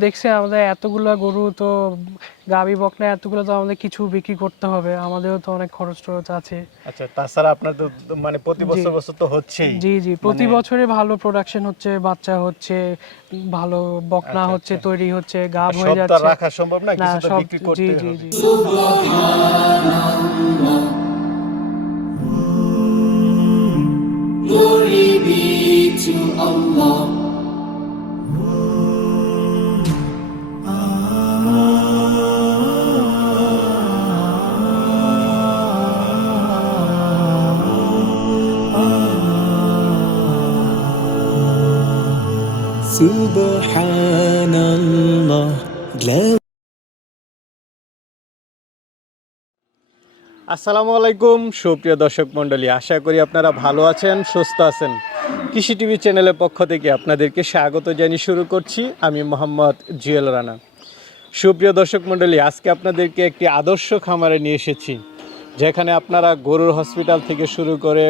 দেখছি আমাদের এতগুলা গরু তো গাবি বকনা এতগুলো তো আমাদের কিছু বিক্রি করতে হবে আমাদেরও তো অনেক খরচ টরচ আছে আচ্ছা তাছাড়া আপনার তো মানে প্রতি বছর জি। বছর তো হচ্ছেই জি জি প্রতি মানে- বছরে ভালো প্রোডাকশন হচ্ছে বাচ্চা হচ্ছে ভালো বকনা আচ্ছা, হচ্ছে আচ্ছা। তৈরি হচ্ছে গাব হয়ে যাচ্ছে রাখা সম্ভব না কিছু তো সব বিক্রি জি করতে জি হবে জি Glory be to Allah. আসসালামু আলাইকুম, সুপ্রিয় দর্শক মণ্ডলী। আশা করি আপনারা ভালো আছেন, সুস্থ আছেন। কৃষি টিভি চ্যানেলের পক্ষ থেকে আপনাদেরকে স্বাগত জানিয়ে শুরু করছি। আমি মোহাম্মদ জিয়াল রানা। সুপ্রিয় দর্শক মণ্ডলী, আজকে আপনাদেরকে একটি আদর্শ খামারে নিয়ে এসেছি, যেখানে আপনারা গরুর হসপিটাল থেকে শুরু করে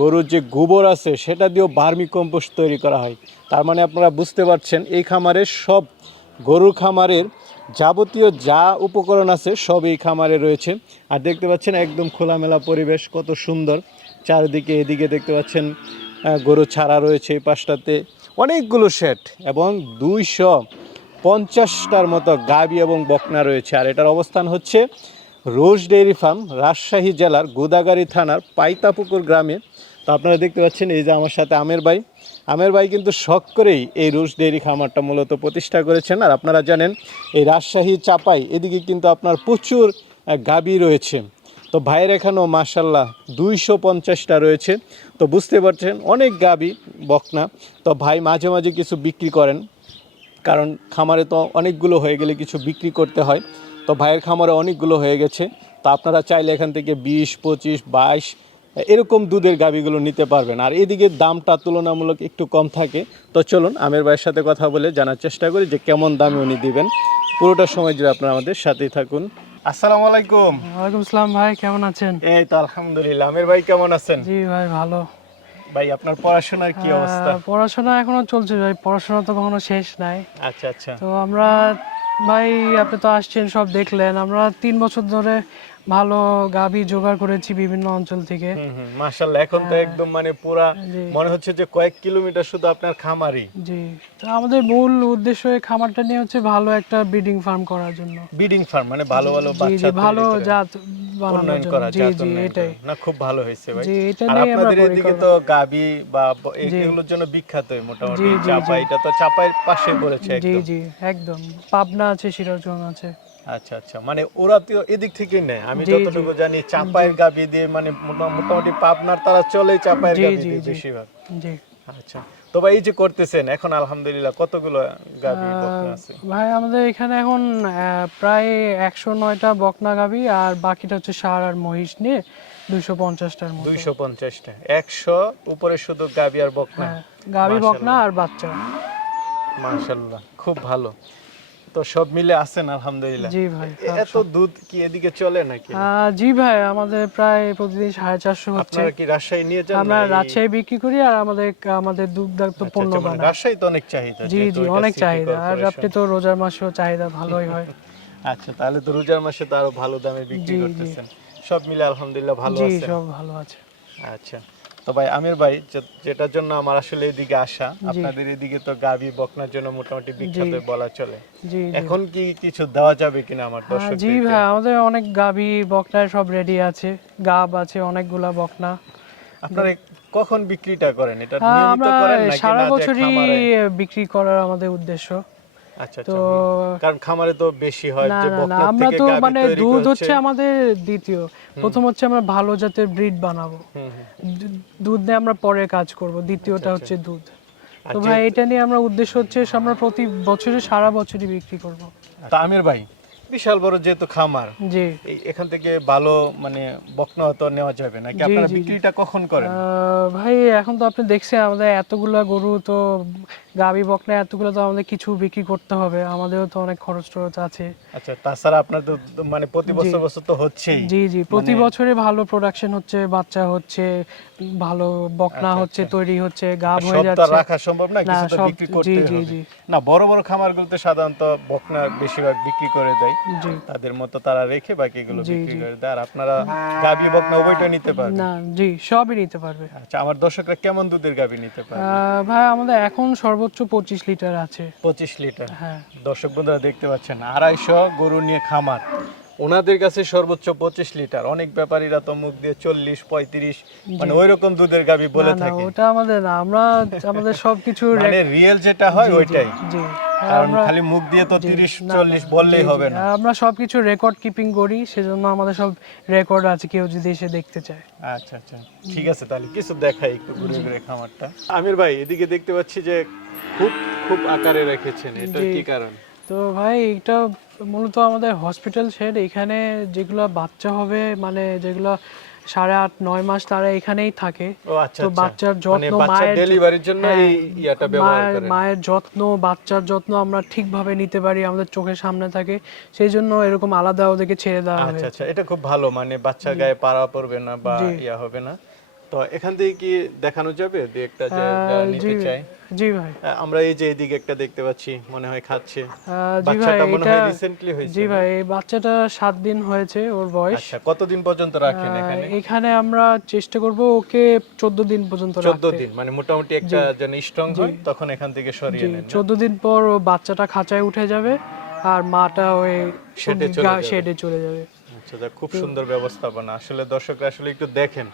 গরুর যে গোবর আছে, সেটা দিয়েও বার্মি কম্পোস্ট তৈরি করা হয়। তার মানে আপনারা বুঝতে পারছেন, এই খামারের সব গরুর খামারের যাবতীয় যা উপকরণ আছে, সব এই খামারে রয়েছে। আর দেখতে পাচ্ছেন একদম খোলামেলা পরিবেশ, কত সুন্দর। চারিদিকে, এদিকে দেখতে পাচ্ছেন গরু ছাড়া রয়েছে এই পাশটাতে অনেকগুলো শেড এবং দুইশো পঞ্চাশটার মতো গাবি এবং বকনা রয়েছে। আর এটার অবস্থান হচ্ছে রোজ ডেইরি ফার্ম, রাজশাহী জেলার গোদাগাড়ি থানার পাইতাপুকুর গ্রামে। তো আপনারা দেখতে পাচ্ছেন এই যে আমার সাথে আমের ভাই। আমের ভাই কিন্তু শখ করেই এই রুশ ডেইরি খামারটা মূলত প্রতিষ্ঠা করেছেন। আর আপনারা জানেন, এই রাজশাহী চাপাই, এদিকে কিন্তু আপনার প্রচুর গাবি রয়েছে। তো ভাইয়ের এখানেও মাসাল্লাহ দুইশো পঞ্চাশটা রয়েছে। তো বুঝতে পারছেন, অনেক গাবি, বকনা। তো ভাই মাঝে মাঝে কিছু বিক্রি করেন। কারণ খামারে তো অনেকগুলো হয়ে গেলে কিছু বিক্রি করতে হয়। তো ভাইয়ের খামারে অনেকগুলো হয়ে গেছে। তো আপনারা চাইলে এখান থেকে বিশ, পঁচিশ, বাইশ এরকম দুধের গাবিগুলো নিতে পারবেন। আর এদিকে দামটা তুলনামূলক একটু কম থাকে। তো চলুন আমের ভাইয়ের সাথে কথা বলে জানার চেষ্টা করি যে কেমন দামে উনি দিবেন। পুরোটা সময় জুড়ে আপনারা আমাদের সাথেই থাকুন। আসসালামু আলাইকুম। ওয়ালাইকুম আসসালাম ভাই কেমন আছেন? এই তো আলহামদুলিল্লাহ। আমের ভাই কেমন আছেন? জি ভাই ভালো। ভাই আপনার পড়াশোনার কি অবস্থা? পড়াশোনা এখনও চলছে ভাই। পড়াশোনা তো কখনো শেষ নাই। আচ্ছা আচ্ছা। তো আমরা ভাই আপনি তো আসছেন সব দেখলেন। আমরা তিন বছর ধরে ভালো গাবি জোগাড় করেছি বিভিন্ন অঞ্চল থেকে। মাশাআল্লাহ এখন তো একদম মানে পুরা মনে হচ্ছে যে কয়েক কিলোমিটার শুধু আপনার খামারই। জি। তো আমাদের মূল উদ্দেশ্য এই খামারটা নিয়ে হচ্ছে ভালো একটা ব্রিডিং ফার্ম করার জন্য। ব্রিডিং ফার্ম মানে ভালো ভালো বাচ্চা জি ভালো জাত বানানোর জন্য। করা জি জি এটাই। না খুব ভালো হয়েছে ভাই। জি এটা নিয়ে আমরা আপনাদের এদিকে তো গাবি বা। এগুলোর জন্য বিখ্যাত মোটামুটি। জি, জি, জি। চাপা এটা তো চাপাইয়ের পাশে পড়েছে জি জি একদম। পাবনা আছে সিরাজগঞ্জ আছে। আচ্ছা আচ্ছা। মানে ওরা তো এদিক থেকে নেয়। আমি। যতটুকু জানি চাপাইয়ের গাবি দিয়ে মানে মোটামুটি পাবনার তারা চলে চাপাইয়ের জি, গাবি দিয়ে বেশিরভাগ। আচ্ছা। তো ভাই এই যে করতেছেন এখন আলহামদুলিল্লাহ কতগুলো গাবি বকনা আছে? ভাই আমাদের এখানে এখন প্রায় একশো নয়টা বকনা গাবি আর বাকিটা হচ্ছে সার আর মহিষ নিয়ে দুইশো পঞ্চাশটার মতো। দুইশো পঞ্চাশটা। একশো উপরে শুধু গাবি আর বকনা? হ্যাঁ গাবি বকনা আর বাচ্চা। মাশাল্লাহ খুব ভালো। তো সব মিলে আছেন আলহামদুলিল্লাহ। জি ভাই এত দুধ কি এদিকে চলে নাকি? জি ভাই আমাদের প্রায় প্রতিদিন সাড়ে চারশো হচ্ছে। আপনারা কি রাজশাহী নিয়ে যান? আমরা রাজশাহী বিক্রি করি আর আমাদের আমাদের দুগ্ধাক্ত আচ্ছা, পণ্য আচ্ছা, মানে বানাই রাজশাহী তো অনেক চাহিদা জি জি অনেক চাহিদা। আর আপনি তো রোজার মাসেও চাহিদা ভালোই হয়। আচ্ছা তাহলে তো রোজার মাসে তো আরও ভালো দামে বিক্রি। করতেছেন। সব মিলে আলহামদুলিল্লাহ ভালো জি সব ভালো আছে। আচ্ছা। তো ভাই আমির ভাই যেটার জন্য আমার আসলে এদিকে আসা আপনাদের এদিকে তো গাবি বকনার জন্য মোটামুটি বিখ্যাত বলা চলে। এখন কি কিছু দেওয়া যাবে কিনা আমার হ্যাঁ, দর্শক জি ভাই আমাদের অনেক গাবি বকনায় সব রেডি আছে গাব আছে অনেকগুলা বকনা। আপনারা কখন বিক্রিটা করেন? এটা হ্যাঁ, নিয়মিত করেন নাকি সারা বছরই বিক্রি করার আমাদের উদ্দেশ্য। আচ্ছা তো আচ্ছা কারণ খামারে তো বেশি হয় যে না না বকনার আমরা তো মানে দুধ হচ্ছে আমাদের দ্বিতীয়। প্রথম হচ্ছে আমরা ভালো জাতের ব্রিড বানাবো। দুধ নিয়ে আমরা পরে কাজ করব দ্বিতীয়টা হচ্ছে দুধ। তো ভাই এটা নিয়ে আমরা উদ্দেশ্য হচ্ছে আমরা প্রতি বছরে সারা বছরই বিক্রি করব। তামির ভাই বিশাল বড় যেহেতু খামার জি। এখান থেকে ভালো মানে বকনা তো নেওয়া যাবে নাকি? আপনারা। বিক্রিটা কখন করেন? ভাই এখন তো আপনি দেখছেন আমাদের এতগুলা গরু তো গাবি বকনা এতগুলো তো আমাদের কিছু বিক্রি করতে হবে। আমাদেরও তো অনেক খরচ টরচ আছে। আচ্ছা তাছাড়া আপনার তো মানে প্রতি বছর বছর তো হচ্ছেই। জি জি প্রতি মানে- বছরে ভালো প্রোডাকশন হচ্ছে বাচ্চা হচ্ছে। ভালো বকনা আচ্ছা, হচ্ছে আচ্ছা। তৈরি হচ্ছে গাব হয়ে যাচ্ছে। রাখা সম্ভব না কিছু তো বিক্রি করতে হবে। না বড় বড় খামারগুলোতে সাধারণত বকনা বেশিরভাগ বিক্রি করে দেয়। তাদের মতো তারা রেখে বাকিগুলো বিক্রি করে দেয়। আর আপনারা গাবি বকনা উভয়টা নিতে পারবেন। না জি সবই নিতে পারবে। আচ্ছা আমার দর্শকরা কেমন দুধের গাবি নিতে পারবে? ভাই আমাদের এখন সর্বোচ্চ পঁচিশ লিটার আছে। পঁচিশ লিটার। হ্যাঁ। দর্শক বন্ধুরা দেখতে পাচ্ছেন আড়াইশো গরু নিয়ে খামার। ওনাদের কাছে সর্বোচ্চ পঁচিশ লিটার। অনেক ব্যাপারীরা তো মুখ দিয়ে চল্লিশ পঁয়ত্রিশ মানে ওই রকম দুধের গাবি বলে থাকে। ওটা আমাদের না আমরা আমাদের সবকিছু মানে রিয়েল যেটা হয় ওইটাই। কারণ খালি মুখ দিয়ে তো জি, তিরিশ না, চল্লিশ না, বললেই হবে না। আমরা সবকিছু রেকর্ড কিপিং করি সেজন্য আমাদের সব রেকর্ড আছে কেউ যদি এসে দেখতে চায়। আচ্ছা আচ্ছা ঠিক আছে তাহলে কিছু দেখাই একটু ঘুরে ঘুরে খামারটা। আমির ভাই এদিকে দেখতে পাচ্ছি যে খুব খুব আকারে রেখেছেন এটা কি কারণ? তো ভাই এটা মূলত আমাদের হসপিটাল শেড এখানে যেগুলো বাচ্চা হবে মানে যেগুলো সাড়ে আট নয় মাস তারা এখানেই থাকে। আচ্ছা তো আচ্ছা। বাচ্চার মানে যত্ন মায়ের ডেলিভারির জন্য হ্যাঁ, মায়ের যত্ন বাচ্চার যত্ন আমরা ঠিকভাবে নিতে পারি আমাদের চোখের সামনে থাকে। সেই জন্য এরকম আলাদা ওদেরকে ছেড়ে দেওয়া আচ্ছা আচ্ছা। এটা খুব ভালো মানে বাচ্চার গায়ে পাড়া পড়বে না বা। ইয়া হবে না। তো এখান থেকে কি দেখানো যাবে? দু একটা নিতে চাই জি ভাই। আমরা এই যে এদিকে একটা দেখতে পাচ্ছি মনে হয় খাচ্ছে। জি ভাই এটা রিসেন্টলি হয়েছে। জি ভাই এই বাচ্চাটা দিন হয়েছে ওর বয়স। আচ্ছা কতদিন পর্যন্ত রাখেন এখানে? এখানে আমরা চেষ্টা করব ওকে চোদ্দ দিন পর্যন্ত রাখতে। দিন মানে মোটামুটি একটা যেন স্ট্রং হয় তখন এখান থেকে সরিয়ে নেন না? চোদ্দ দিন পর ও বাচ্চাটা খাঁচায় উঠে যাবে আর মাটা ওই শেডে চলে যাবে। শেডে চলে যাবে। আচ্ছা খুব সুন্দর ব্যবস্থাপনা। আসলে দর্শকরা আসলে একটু দেখেন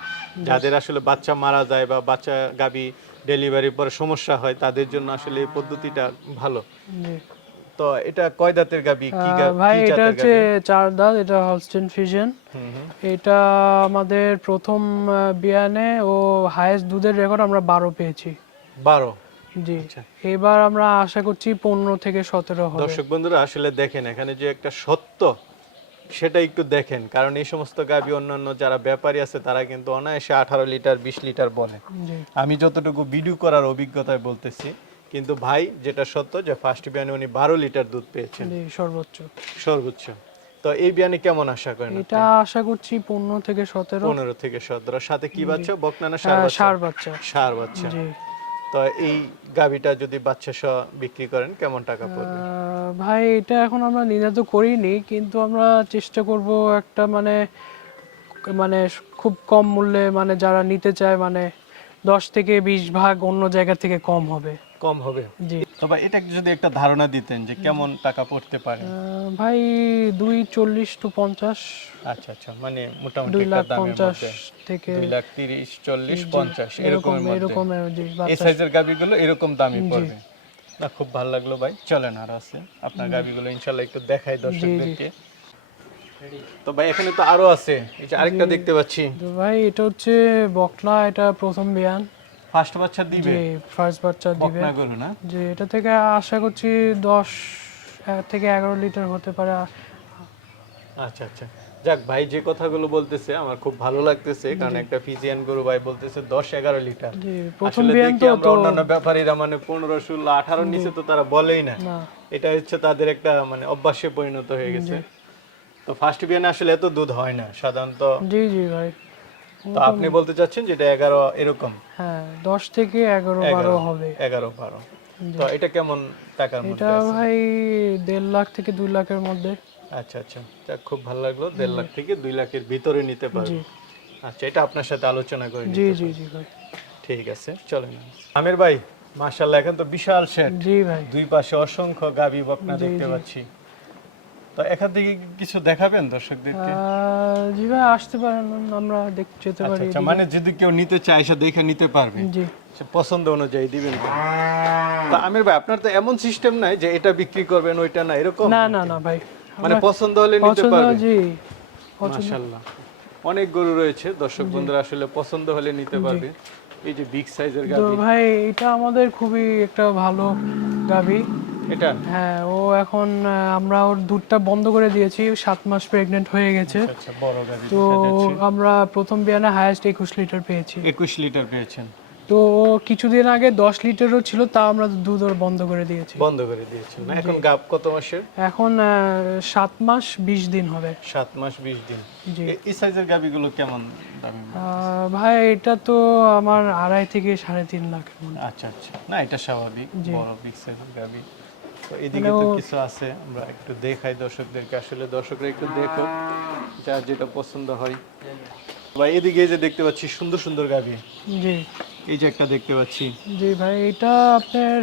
যাদের আসলে বাচ্চা মারা যায় বা বাচ্চা গাবি ডেলিভারির পরে সমস্যা হয় তাদের জন্য আসলে এই পদ্ধতিটা ভালো। তো এটা কয় দাঁতের গাবি? কি আহ, গা- ভাই এটা হচ্ছে চার দাঁত এটা হলস্টেন হুম। এটা আমাদের প্রথম বিয়ানে ও হায়েস্ট দুধের রেকর্ড আমরা বারো পেয়েছি। বারো? জি। আচ্ছা। এবার আমরা আশা করছি পনেরো থেকে সতেরো হবে। দর্শক বন্ধুরা আসলে দেখেন এখানে যে একটা সত্য সেটা একটু দেখেন কারণ এই সমস্ত গাবি অন্যান্য যারা ব্যাপারী আছে তারা কিন্তু অনায়াসে আঠারো লিটার বিশ লিটার বলে। আমি যতটুকু ভিডিও করার অভিজ্ঞতায় বলতেছি কিন্তু ভাই যেটা সত্য যে ফার্স্ট বিয়ানে উনি বারো লিটার দুধ পেয়েছেন। সর্বোচ্চ। সর্বোচ্চ। তো এই বিয়ানে কেমন আশা করেন এটা আশা করছি পনেরো থেকে সতেরো। পনেরো থেকে সতেরো। সাথে কি বাচ্চা? বকনা না সার বাচ্চা? ষাঁড় বাচ্চা। সার বাচ্চা। তো এই গাভিটা যদি বাচ্চা সহ বিক্রি করেন কেমন টাকা পড়বে? ভাই এটা এখন আমরা নির্ধারিত করিনি কিন্তু আমরা চেষ্টা করব একটা মানে মানে খুব কম মূল্যে মানে যারা নিতে চায় মানে দশ থেকে বিশ ভাগ অন্য জায়গা থেকে কম হবে। কম হবে। জি। তবে এটা যদি একটা ধারণা দিতেন যে কেমন টাকা পড়তে পারে। ভাই দুই চল্লিশ টু পঞ্চাশ। আচ্ছা আচ্ছা মানে মোটামুটি দুই লাখ পঞ্চাশ থেকে দুই লাখ তিরিশ চল্লিশ পঞ্চাশ এরকম এরকম এই সাইজের গাবিগুলো এরকম দামই পড়বে। না খুব ভালো লাগল ভাই। চলেন আর আছে। আপনার গাবিগুলো ইনশাল্লাহ একটু দেখাই দর্শকদেরকে। তো ভাই এখানে তো আরও আছে। এই যে আরেকটা দেখতে পাচ্ছি। ভাই এটা হচ্ছে বকলা এটা প্রথম বিয়ান। ফার্স্ট বাচ্চা দিবে? যে ফার্স্ট বাচ্চা দিবে। বকনা গরু না? যে এটা থেকে আশা করছি দশ আহ, থেকে এগারো লিটার হতে পারে। আচ্ছা আচ্ছা। যাক ভাই যে কথাগুলো বলতেছে আমার খুব ভালো লাগতেছে কারণ একটা ফিজিয়ান গরু ভাই বলতেছে দশ এগারো লিটার। জি প্রথম আসলে বিয়ান দেখি তো আমরা অন্যান্য ব্যাপারীরা মানে পনেরো ষোলো আঠারোর নিচে তো তারা বলেই না। না। এটা হচ্ছে তাদের একটা মানে অভ্যাসে পরিণত হয়ে গেছে। তো ফার্স্ট বিয়ানে আসলে এত দুধ হয় না সাধারণত জি জি ভাই। তো আপনি বলতে চাচ্ছেন যেটা এগারো এরকম? হ্যাঁ দশ থেকে এগারো বারো হবে। এগারো বারো। তো এটা কেমন টাকার মধ্যে এটা ভাই দেড় লাখ থেকে দুই লাখের মধ্যে। আচ্ছা আচ্ছা। যাক, খুব ভালো লাগল। দেড় লাখ থেকে দুই লাখের ভিতরে নিতে পারবে। আচ্ছা এটা আপনার সাথে আলোচনা করে নিতে জি জি জি ভাই। ঠিক আছে চলেন। আমির ভাই মাশাল্লাহ এখন তো বিশাল শেড জি ভাই। দুই পাশে অসংখ্য গাবি বকনা দেখতে পাচ্ছি। তো এখান থেকে কিছু দেখাবেন দর্শকদেরকে? জি ভাই আসতে পারেন আমরা দেখতে যেতে আচ্ছা পারি আচ্ছা মানে যদি কেউ নিতে চায় এসে দেখে নিতে পারবে। জি। সে পছন্দ অনুযায়ী দিবেন। তা আমির ভাই আপনার তো এমন সিস্টেম নাই যে এটা বিক্রি করবেন ওইটা না এরকম? না না না ভাই। মানে পছন্দ হলে নিতে পারবে? জি। মাশাআল্লাহ। অনেক গরু রয়েছে দর্শক বন্ধুরা আসলে পছন্দ হলে নিতে পারবে। এই যে বিগ সাইজের তো ভাই এটা আমাদের খুবই একটা ভালো গাবি এটা? হ্যাঁ ও এখন আমরা ওর দুধটা বন্ধ করে দিয়েছি সাত মাস প্রেগনেন্ট হয়ে গেছে। আচ্ছা গাভী তো আমরা প্রথম বিয়ানে হায়েস্ট একুশ লিটার পেয়েছি। একুশ লিটার পেয়েছেন। তো কিছুদিন আগে দশ লিটারও ছিল তা আমরা দুধ ওর বন্ধ করে দিয়েছি। বন্ধ করে দিয়েছেন। না এখন গাব কত মাসের? এখন সাত মাস বিশ দিন হবে। সাত মাস বিশ দিন। এই সাইজের গাভীগুলো কেমন ভাই এটা তো আমার আড়াই থেকে সাড়ে তিন মধ্যে আচ্ছা আচ্ছা। না এটা স্বাভাবিক। বড় বিগ সাইজের গাভী তো এদিকে তো কিছু আছে আমরা একটু দেখাই দর্শকদেরকে আসলে দর্শকরা একটু দেখো যার যেটা পছন্দ হয়। ভাই এদিকে যে দেখতে পাচ্ছি সুন্দর সুন্দর গাভী। জি। এই যে একটা দেখতে পাচ্ছি। জি ভাই এটা আপনার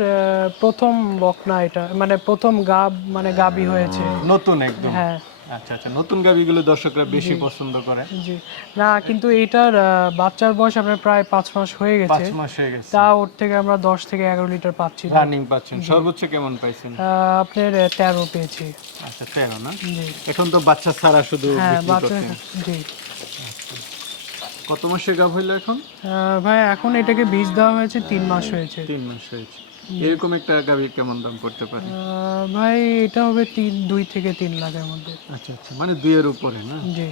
প্রথম বকনা এটা মানে প্রথম গাব মানে গাবি হয়েছে। নতুন একদম। হ্যাঁ। আচ্ছা আচ্ছা নতুন গাভীগুলো দর্শকরা বেশি পছন্দ করে। জি। না কিন্তু এইটার আহ, বাচ্চার বয়স আপনার প্রায় পাঁচ মাস হয়ে গেছে। পাঁচ মাস হয়ে গেছে। তা ওর থেকে আমরা দশ থেকে এগারো লিটার পাচ্ছি রানিং পাচ্ছেন। সর্বোচ্চ কেমন পাইছেন? আপনার তেরো পেয়েছি। আচ্ছা তেরো না? এখন তো বাচ্চা ছাড়া শুধু হ্যাঁ বাচ্চা জি। কত মাসের গাভ হইল এখন? ভাই এখন এটাকে বীজ দেওয়া হয়েছে তিন মাস হয়েছে। তিন মাস হয়েছে। এরকম একটা গাভী কেমন দাম পড়তে পারে? ভাই এটা হবে তিন দুই থেকে তিন লাখের মধ্যে। আচ্ছা আচ্ছা মানে দুইয়ের উপরে না? জি।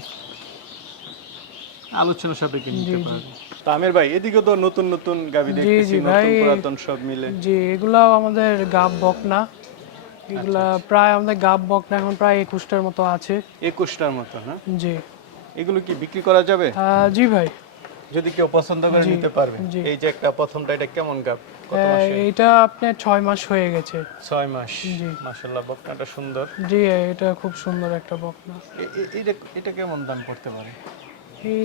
আলোচনা সাপেক্ষে নিতে পারবে। তো আমির ভাই এদিকে তো নতুন নতুন গাভী দেখতেছি নতুন পুরাতন সব মিলে। জি এগুলাও আমাদের গাব বকনা। এগুলা প্রায় আমাদের গাব বকনা এখন প্রায় একুশটার মতো আছে। একুশটার মতো না? জি। এগুলো কি বিক্রি করা যাবে? জি ভাই। যদি কেউ পছন্দ করে নিতে পারবে। এই যে একটা প্রথমটা এটা কেমন মাসে এটা আপনার ছয় মাস হয়ে গেছে। ছয় মাস। জি। মাশাল্লাহ বকনাটা সুন্দর। জি এটা খুব সুন্দর একটা বকনা। এটা এটা কেমন দাম করতে পারে?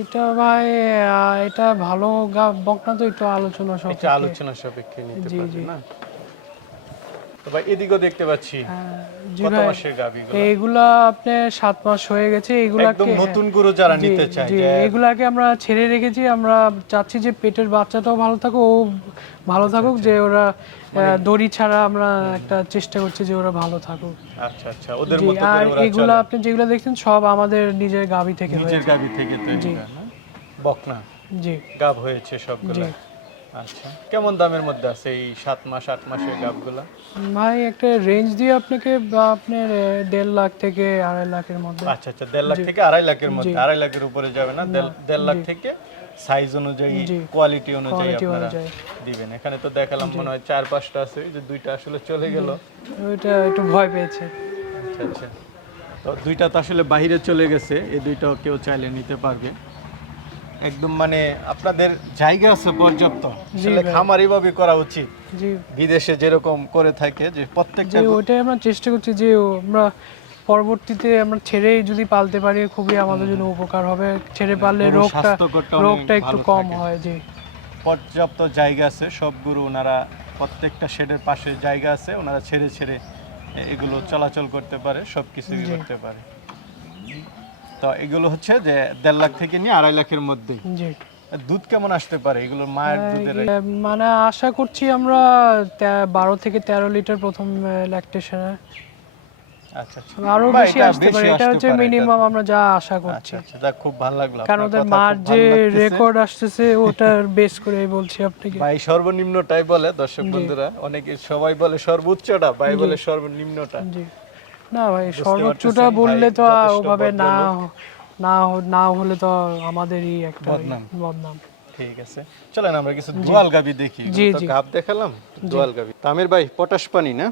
এটা ভাই এটা ভালো বকনা তো একটু আলোচনা সব আলোচনা সাপেক্ষে নিতে জি, পারবে জি। না? তো ভাই এদিকেও দেখতে পাচ্ছি। জি কত মাসের গাভীগুলো? এইগুলা আপনার সাত মাস হয়ে গেছে এগুলাকে একদম নতুন গরু যারা নিতে চায় যে এগুলাকে আমরা ছেড়ে রেখেছি আমরা চাচ্ছি যে পেটের বাচ্চাটাও ভালো থাকুক ও ভালো থাকুক যে ওরা মানে দড়ি ছাড়া আমরা একটা চেষ্টা করছি যে ওরা ভালো থাকুক। আচ্ছা আচ্ছা। ওদের মতো আর এগুলা আপনি যেগুলো দেখছেন সব আমাদের নিজের গাবি থেকে নিজের গাভী থেকে তৈরি বকনা। জি। গাভ হয়েছে সবগুলো। আচ্ছা কেমন দামের মধ্যে আছে এই সাত মাস আট মাসের গাভগুলা ভাই একটা রেঞ্জ দিয়ে আপনাকে আপনার দেড় লাখ থেকে আড়াই লাখের মধ্যে। আচ্ছা আচ্ছা দেড় লাখ থেকে আড়াই লাখের মধ্যে। আড়াই লাখের উপরে যাবে না দেড়- লাখ থেকে সাইজ অনুযায়ী কোয়ালিটি অনুযায়ী আপনারা। দিবেন। এখানে তো দেখালাম মনে হয় চার পাঁচটা আছে যে দুইটা আসলে চলে গেল। ওইটা একটু ভয় পেয়েছে। আচ্ছা আচ্ছা। তো দুইটা তো আসলে বাইরে চলে গেছে এই দুইটাও কেউ চাইলে নিতে পারবে। একদম মানে আপনাদের জায়গা আছে পর্যাপ্ত। আসলে। খামারি করা উচিত। বিদেশে যেরকম করে থাকে যে প্রত্যেকটা যে ওইটাই আমরা চেষ্টা করছি যে আমরা পরবর্তীতে আমরা ছেড়ে যদি পালতে পারি খুবই আমাদের জন্য উপকার হবে। ছেড়ে পারলে রোগটা রোগটা একটু কম হয় জি। পর্যাপ্ত জায়গা আছে সব গরু ওনারা প্রত্যেকটা শেডের পাশে জায়গা আছে ওনারা ছেড়ে ছেড়ে এগুলো চলাচল করতে পারে সব কিছুই করতে পারে। তো এগুলো হচ্ছে যে দেড় লাখ থেকে নিয়ে আড়াই লাখের মধ্যে জি। দুধ কেমন আসতে পারে এগুলোর মায়ের দুধের? মানে আশা করছি আমরা বারো থেকে তেরো লিটার প্রথম ল্যাকটেশনে আচ্ছা আচ্ছা। আরও বেশি এটা আসতে পারে এটা হচ্ছে মিনিমাম আমরা যা আশা করছি। আচ্ছা আচ্ছা খুব ভালো লাগল কারণ আপনার ওদের মার যে রেকর্ড আসতেছে ওটার বেস করে বলছি আপনাকে। ভাই সর্বনিম্নটাই বলে দর্শক বন্ধুরা। অনেকে সবাই বলে সর্বোচ্চটা ভাই বলে সর্বনিম্নটা। না ভাই সর্বোচ্চটা বললে তো ওভাবে না না না হলে তো আমাদেরই একটা বদনাম। বদনাম। ঠিক আছে। চলেন আমরা কিছু দোয়াল গাবি দেখি। জি, তো জি। গাব দেখালাম দোয়াল গাবি। তামের ভাই পটাশ পানি না?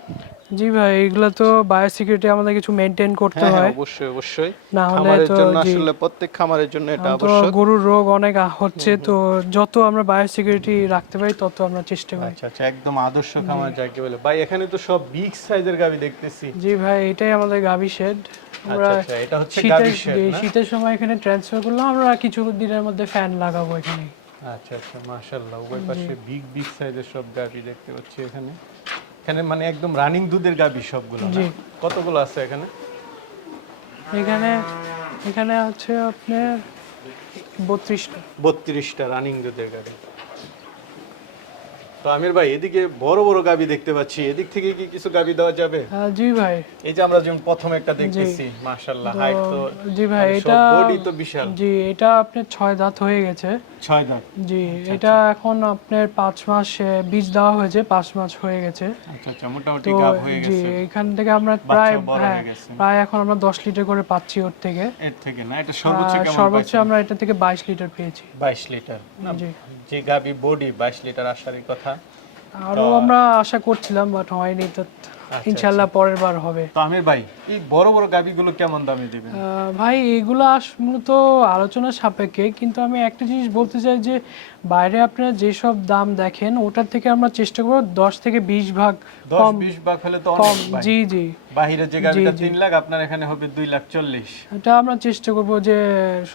জি ভাই এগুলো তো বায়োসিকিউরিটি আমাদের কিছু মেনটেন করতে হ্যাঁ হ্যাঁ হয়। অবশ্যই অবশ্যই। না হলে তো জন্য আসলে প্রত্যেক খামারের জন্য এটা তো আবশ্যক। গরুর রোগ অনেক হচ্ছে তো যত আমরা বায়োসিকিউরিটি রাখতে পারি তত আমরা চেষ্টা করি। আচ্ছা আচ্ছা একদম আদর্শ খামার যাকে বলে। ভাই এখানে তো সব বিগ সাইজের গাবি দেখতেছি। জি ভাই এটাই আমাদের গাবি শেড আমরা আচ্ছা আচ্ছা এটা হচ্ছে শীতের গাবি শেড না? শীতের সময় এখানে ট্রান্সফার করলাম আমরা কিছু দিনের মধ্যে ফ্যান লাগাবো এখানে। আচ্ছা আচ্ছা মাশাআল্লাহ উভয় পাশে বিগ বিগ সাইজের সব গাবি দেখতে পাচ্ছি এখানে। এখানে মানে একদম রানিং দুধের গাবি সবগুলো? জি। কতগুলো আছে এখানে এখানে এখানে আছে আপনার বত্রিশটা বত্রিশটা রানিং দুধের গাবি তো আমির ভাই এদিকে বড় বড় গাবি দেখতে পাচ্ছি। এদিক থেকে কি কিছু গাবি দেওয়া যাবে? জি ভাই। এই যে আমরা যেমন প্রথম একটা দেখতেছি মাশাআল্লাহ হাইট তো জি ভাই এটা বডি তো বিশাল। জি এটা আপনার দাঁত হয়ে গেছে। দাঁত। জি এটা এখন আপনার পাঁচ মাস বীজ দেওয়া হয়েছে পাঁচ মাস হয়ে গেছে। আচ্ছা আচ্ছা মোটামুটি গাব হয়ে জি এখান থেকে আমরা প্রায় হয়ে হ্যাঁ গেছে। প্রায় এখন আমরা দশ লিটার করে পাচ্ছি ওর থেকে। এর থেকে না এটা সর্বোচ্চ কেমন সর্বোচ্চ আমরা এটা থেকে বাইশ লিটার পেয়েছি। বাইশ লিটার। জি। যে গাবি বডি বাইশ লিটার আসারই কথা। আরও আমরা আশা করছিলাম বাট হয়নি তো। আচ্ছা, ইনশাল্লাহ পরের বার হবে। তো আমির ভাই এই বড় বড় গাবিগুলো কেমন দামে দিবেন? ভাই এগুলো মূলত আলোচনা সাপেক্ষে কিন্তু আমি একটা জিনিস বলতে চাই যে বাইরে আপনারা যেসব দাম দেখেন ওটার থেকে আমরা চেষ্টা করব দশ থেকে বিশ ভাগ দশ কম বিশ ভাগ হলে তো কম। অনেক ভাই। জি জি। বাহিরে যে গাবিটা জি, জি। তিন লাখ আপনার এখানে হবে দুই লাখ চল্লিশ। এটা আমরা চেষ্টা করব যে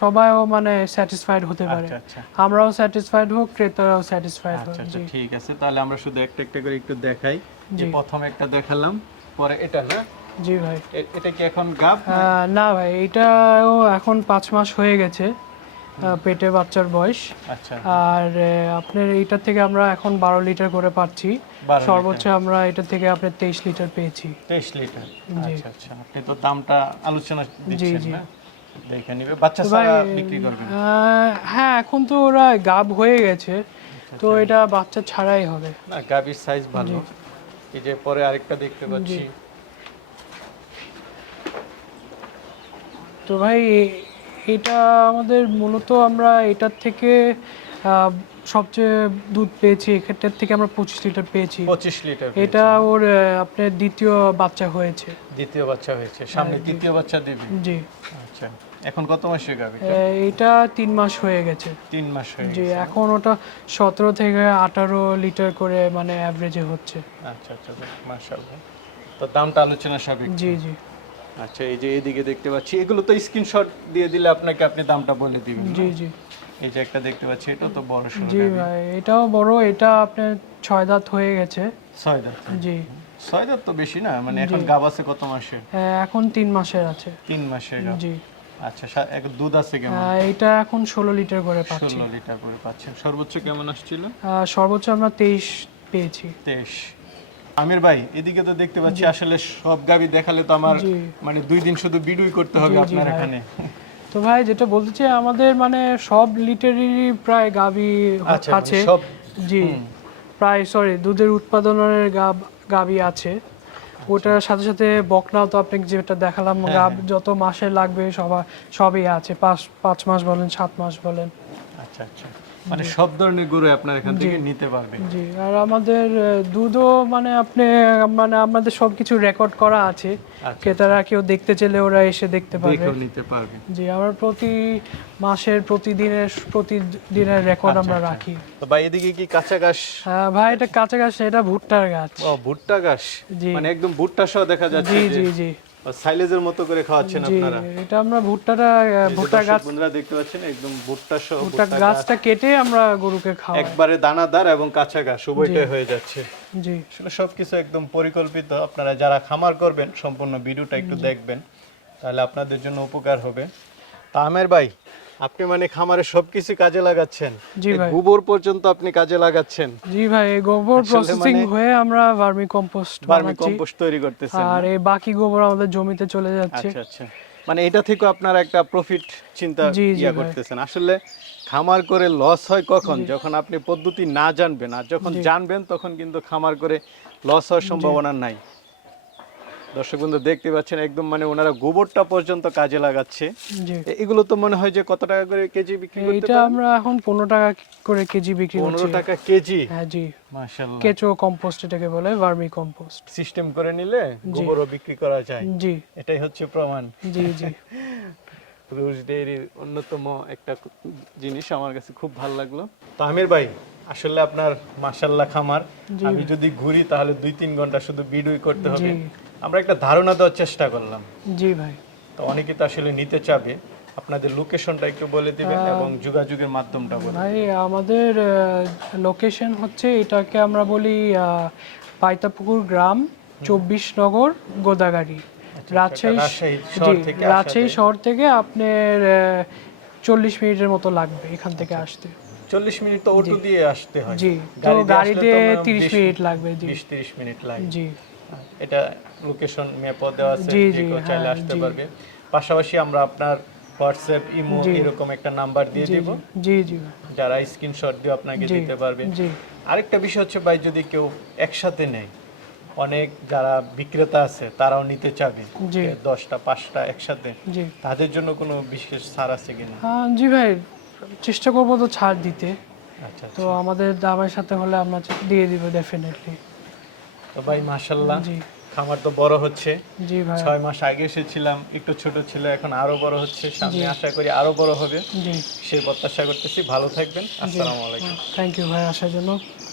সবাইও মানে স্যাটিসফাইড হতে পারে। আচ্ছা। আচ্ছা আমরাও স্যাটিসফাইড হোক ক্রেতারাও স্যাটিসফাইড হোক আচ্ছা আচ্ছা ঠিক আছে তাহলে আমরা শুধু একটা একটা করে একটু দেখাই। যে প্রথম একটা দেখালাম পরে এটা না? জি ভাই। এটা কি এখন গাব? না ভাই এটাও এখন পাঁচ মাস হয়ে গেছে পেটে বাচ্চার বয়স। আচ্ছা। আর আপনার এইটা থেকে আমরা এখন বারো লিটার করে পাচ্ছি। সর্বোচ্চ আমরা এটা থেকে আপনার তেইশ লিটার পেয়েছি। তেইশ লিটার। জি। আচ্ছা আচ্ছা। আপনি তো দামটা আলোচনা দিচ্ছেন জি। না? দেখে নিবে। বাচ্চা ছাড়া বিক্রি করবেন? হ্যাঁ এখন তো ওরা গাব হয়ে গেছে। তো এটা বাচ্চা ছাড়াই হবে। না গাবির সাইজ ভালো। এই যে পরে আরেকটা দেখতে পাচ্ছি। তো ভাই এটা আমাদের মূলত আমরা এটার থেকে আহ, সবচেয়ে দুধ পেয়েছি এক্ষেত্রের থেকে আমরা পঁচিশ লিটার পেয়েছি। পঁচিশ লিটার এটা ওর আপনার দ্বিতীয় বাচ্চা হয়েছে। দ্বিতীয় বাচ্চা হয়েছে। সামনে তৃতীয় বাচ্চা দিবে? জি। আচ্ছা। এখন কত মাসে গাবি এটা? তিন মাস হয়ে গেছে। তিন মাস হয়ে জি এখন ওটা সতেরো থেকে আঠারো লিটার করে মানে অ্যাভারেজে হচ্ছে। আচ্ছা আচ্ছা মাশাআল্লাহ। তো দামটা আলোচনা সাপেক্ষ। জি জি। আচ্ছা এই যে এদিকে দেখতে পাচ্ছি এগুলো তো স্ক্রিনশট দিয়ে দিলে আপনাকে আপনি দামটা বলে দিবেন। জি জি। এই যে একটা দেখতে পাচ্ছি এটা তো বড় সড়ো জি ভাই এটাও বড় এটা আপনার ছয় দাঁত হয়ে গেছে। ছয় দাঁত। জি। ছয় দাঁত তো বেশি না মানে এখন গাব আছে কত মাসে আহ, এখন তিন মাসের আছে। তিন মাসের গাব। জি। আচ্ছা এক দুধ আছে কেমন? এটা এখন ষোলো লিটার করে পাচ্ছি। ষোলো লিটার করে পাচ্ছেন। সর্বোচ্চ কেমন আসছিল? সর্বোচ্চ আমরা তেইশ পেয়েছি। তেইশ। আমির ভাই এদিকে তো দেখতে পাচ্ছি আসলে সব গাবি দেখালে তো আমার মানে দুই দিন শুধু বিডুই করতে হবে আপনার এখানে। তো ভাই যেটা বলতে চাই আমাদের মানে সব লিটারেরই প্রায় গাবি আচ্ছা আছে। জি। প্রায় সরি দুধের উৎপাদনের গাব গাবি আছে। ওটার সাথে সাথে বকনাও তো আপনি যেটা দেখালাম হ্যাঁ, গাব যত মাসে লাগবে সবা সবই আছে পাঁচ পাঁচ মাস বলেন সাত মাস বলেন। আচ্ছা আচ্ছা। মানে সব ধরনের গরু আপনার এখান থেকে নিতে জি আর আমাদের দুধও মানে আপনি মানে আমাদের সবকিছু রেকর্ড করা আছে। আচ্ছা, ক্রেতারা কেউ দেখতে চাইলে ওরা এসে দেখতে পারবে। দেখেও নিতে পারবে। জি আমরা প্রতি মাসের প্রতিদিনের প্রতিদিনের রেকর্ড আমরা রাখি। তো ভাই এদিকে কি কাঁচা ঘাস? হ্যাঁ, ভাই এটা কাঁচা গাছ না, এটা ভুট্টার গাছ ও ভুট্টা ঘাস। জি। মানে একদম ভুট্টা সহ দেখা যাচ্ছে জি জি জি। সাইলেজের মতো করে খাওয়াচ্ছেন আপনারা। এটা আমরা ভুট্টাটা ভুট্টা গাছ বন্ধুরা দেখতে পাচ্ছেন একদম ভুট্টা সহ ভুট্টা গাছটা কেটে আমরা গরুকে খাওয়াই। একবারে দানাদার এবং কাঁচা ঘাস উভয়টাই হয়ে যাচ্ছে। জি। আসলে সবকিছু একদম পরিকল্পিত। আপনারা যারা খামার করবেন সম্পূর্ণ ভিডিওটা একটু দেখবেন তাহলে আপনাদের জন্য উপকার হবে। তামের ভাই আপনি মানে খামারে সবকিছু কাজে লাগাচ্ছেন। জি ভাই। গোবর পর্যন্ত আপনি কাজে লাগাচ্ছেন। জি ভাই এই গোবর প্রসেসিং মানে- হয়ে আমরা ভার্মি কম্পোস্ট ভার্মি কম্পোস্ট তৈরি করতেছেন। আর এই বাকি গোবর আমাদের জমিতে চলে যাচ্ছে। আচ্ছা আচ্ছা। মানে এটা থেকে আপনারা একটা প্রফিট চিন্তা ইয়া করতেছেন। আসলে খামার করে লস হয় কখন? যখন আপনি পদ্ধতি না জানবেন আর যখন জানবেন তখন কিন্তু খামার করে লস হওয়ার সম্ভাবনা নাই। দর্শক বন্ধু দেখতে পাচ্ছেন একদম মানে ওনারা গোবরটা পর্যন্ত কাজে লাগাচ্ছে। এগুলো তো মনে হয় যে কত টাকা করে কেজি বিক্রি করতে এইটা আমরা এখন পনেরো টাকা করে কেজি বিক্রি করছি। টাকা কেজি? হ্যাঁ জি। মাশাল্লাহ কেঁচো কম্পোস্ট এটাকে বলে ভার্মি কম্পোস্ট সিস্টেম করে নিলে গোবরও বিক্রি করা যায়। জি। এটাই হচ্ছে প্রমাণ। জি জি। রোজ ডেয়ারির অন্যতম একটা জিনিস আমার কাছে খুব ভালো লাগল। তো আমির ভাই আসলে আপনার মাশাল্লাহ খামার। আমি যদি ঘুরি তাহলে দুই তিন ঘণ্টা শুধু ভিডিও করতে হবে। আমরা একটা ধারণা দেওয়ার চেষ্টা করলাম। জি ভাই। তো অনেকে তো আসলে নিতে চাবে। আপনাদের লোকেশনটা একটু বলে দিবেন এবং যোগাযোগের মাধ্যমটা বলে ভাই আমাদের লোকেশন হচ্ছে এটাকে আমরা বলি পাইতাপুকুর গ্রাম চব্বিশ নগর গোদাগাড়ি রাজশাহী রাজশাহী শহর থেকে রাজশাহী শহর থেকে আপনার চল্লিশ মিনিটের মতো লাগবে এখান থেকে আচ্ছা। আসতে। চল্লিশ মিনিট তো অটো দিয়ে আসতে হয়। জি তো গাড়ি দিয়ে গাড়িতে তিরিশ মিনিট লাগবে জি। তিরিশ মিনিট লাগে। জি। এটা লোকেশন ম্যাপও দেওয়া আছে জি, যে জি, কেউ চাইলে হ্যাঁ, আসতে জি। পারবে। পাশাপাশি আমরা আপনার হোয়াটসঅ্যাপ ইমো জি। এরকম একটা নাম্বার দিয়ে জি দিব। জি জি যারা স্ক্রিনশট দিয়ে আপনাকে জি দিতে পারবে। জি। আরেকটা বিষয় হচ্ছে ভাই যদি কেউ একসাথে নেয় অনেক যারা বিক্রেতা আছে তারাও নিতে চাবে। জি। যে দশটা পাঁচটা একসাথে। জি। তাদের জন্য কোনো বিশেষ ছাড় আছে কিনা? হ্যাঁ, জি ভাই চেষ্টা করব তো ছাড় দিতে। আচ্ছা তো আমাদের দামের সাথে হলে আমরা দিয়ে দিব ডেফিনেটলি তো ভাই মাশাল্লাহ জি। খামার তো বড় হচ্ছে। জি ভাই। ছয় মাস আগে এসেছিলাম একটু ছোট ছিল এখন আরও বড় হচ্ছে সামনে আশা করি আরও বড় হবে। সে সেই প্রত্যাশা করতেছি ভালো থাকবেন আসসালামু আলাইকুম। থ্যাংক ইউ ভাই আসার জন্য।